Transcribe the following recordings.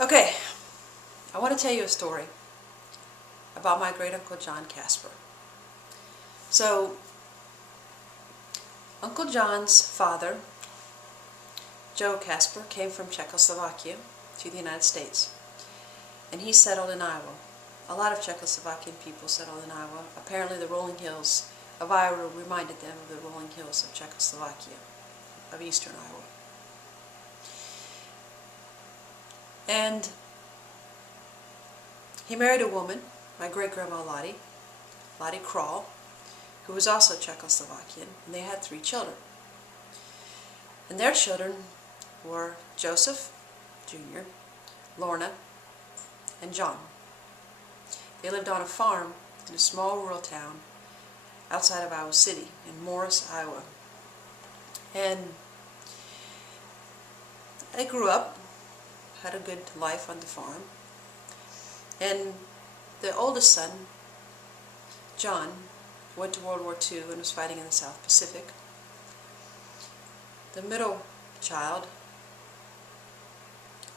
Okay, I want to tell you a story about my great uncle John Casper. So, Uncle John's father, Joe Casper, came from Czechoslovakia to the United States, and he settled in Iowa. A lot of Czechoslovakian people settled in Iowa. Apparently the rolling hills of Iowa reminded them of the rolling hills of Czechoslovakia, of eastern Iowa. And he married a woman, my great-grandma Lottie Krall, who was also Czechoslovakian, and they had 3 children. And their children were Joseph Jr., Lorna, and John. They lived on a farm in a small rural town outside of Iowa City, in Morris, Iowa. And they grew up, had a good life on the farm. And the oldest son, John, went to World War II and was fighting in the South Pacific. The middle child,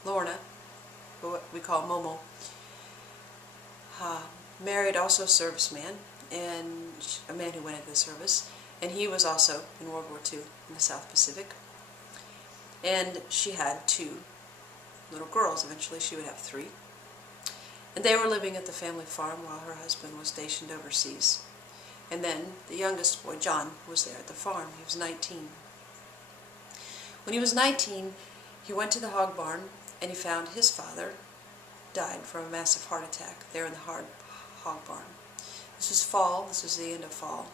Lorna, who we call Momo, married also a serviceman, and a man who went into the service, and he was also in World War II in the South Pacific. And she had 2 little girls. Eventually she would have 3. And they were living at the family farm while her husband was stationed overseas. And then the youngest boy, John, was there at the farm. He was 19. When he was 19, he went to the hog barn and he found his father died from a massive heart attack there in the hog barn. This was fall. This was the end of fall.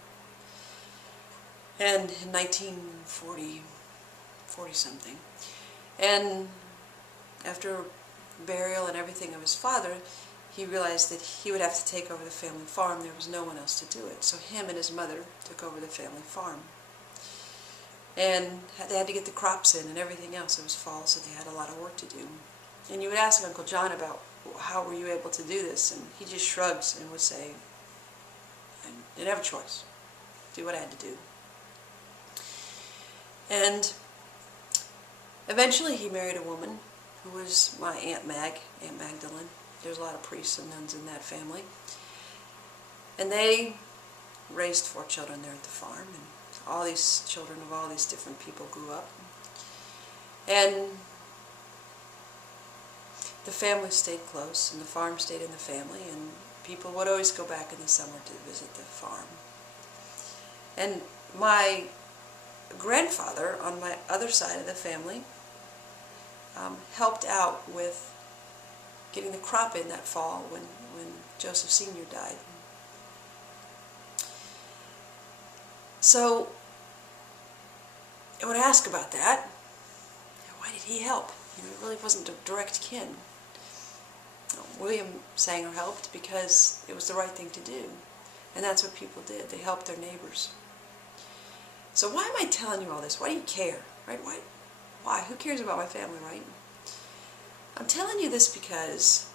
And in 1940, 40-something. And after burial and everything of his father, he realized that he would have to take over the family farm. There was no one else to do it. So him and his mother took over the family farm. And they had to get the crops in and everything else. It was fall, so they had a lot of work to do. And you would ask Uncle John about how were you able to do this, and he just shrugs and would say, I didn't have a choice. Do what I had to do. And eventually he married a woman who was my Aunt Magdalene. There's a lot of priests and nuns in that family. And they raised 4 children there at the farm, and all these children of all these different people grew up. And the family stayed close, and the farm stayed in the family, and people would always go back in the summer to visit the farm. And my grandfather, on my other side of the family, helped out with getting the crop in that fall when Joseph Sr. died. So I would ask about that. Why did he help? It really wasn't a direct kin. William Sanger helped because it was the right thing to do. And that's what people did. They helped their neighbors. So why am I telling you all this? Why do you care? Right? Why? Who cares about my family, right? I'm telling you this because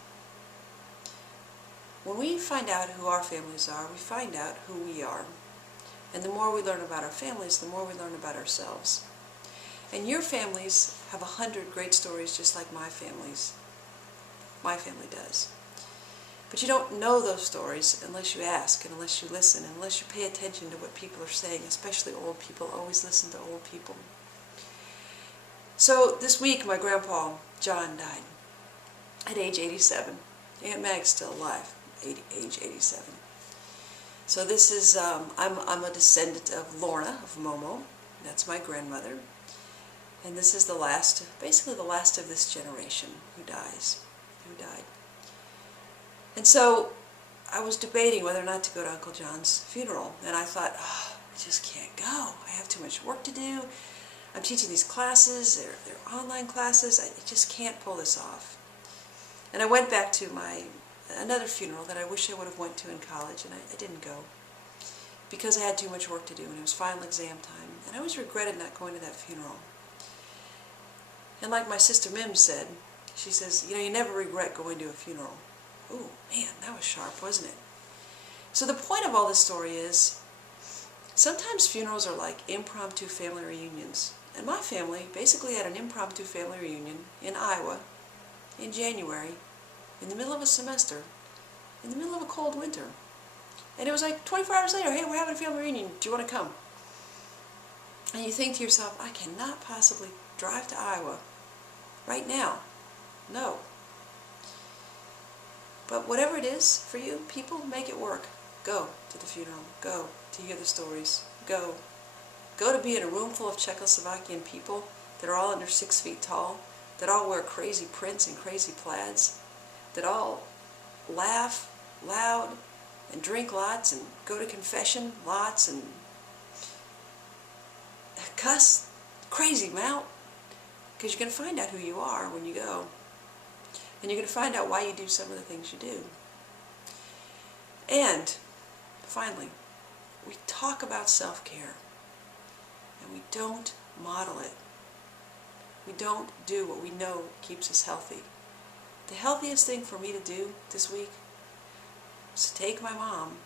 when we find out who our families are, we find out who we are. And the more we learn about our families, the more we learn about ourselves. And your families have 100 great stories just like my family does. But you don't know those stories unless you ask, and unless you listen, and unless you pay attention to what people are saying, especially old people. Always listen to old people. So this week my grandpa John died at age 87. Aunt Mag's still alive, age 87. So this is, I'm a descendant of Lorna, of Momo. That's my grandmother. And this is the last, basically the last of this generation who died. And so I was debating whether or not to go to Uncle John's funeral. And I thought, oh, I just can't go. I have too much work to do. I'm teaching these classes. They're online classes. I just can't pull this off. And I went back to another funeral that I wish I would have went to in college, and I didn't go because I had too much work to do, and it was final exam time. And I always regretted not going to that funeral. And like my sister Mim said, she says, you never regret going to a funeral. Ooh, man, that was sharp, wasn't it? So the point of all this story is, sometimes funerals are like impromptu family reunions. And my family basically had an impromptu family reunion in Iowa in January, in the middle of a semester, in the middle of a cold winter. And it was like 24 hours later, hey, we're having a family reunion, do you want to come? And you think to yourself, I cannot possibly drive to Iowa right now. No. But whatever it is for you, people, make it work. Go to the funeral. Go to hear the stories. Go. Go to be in a room full of Czechoslovakian people that are all under 6 feet tall, that all wear crazy prints and crazy plaids, that all laugh loud and drink lots and go to confession lots and cuss crazy amount, because you're going to find out who you are when you go, and you're going to find out why you do some of the things you do. And finally, we talk about self-care and we don't model it. We don't do what we know keeps us healthy. The healthiest thing for me to do this week was to take my mom,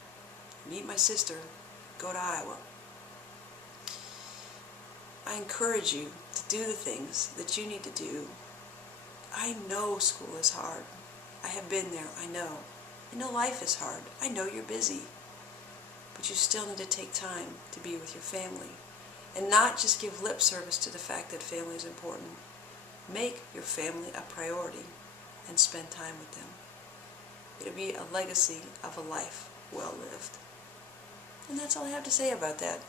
meet my sister, go to Iowa. I encourage you to do the things that you need to do. I know school is hard. I have been there, I know. I know life is hard. I know you're busy. But you still need to take time to be with your family. And not just give lip service to the fact that family is important. Make your family a priority and spend time with them. It'll be a legacy of a life well lived. And that's all I have to say about that.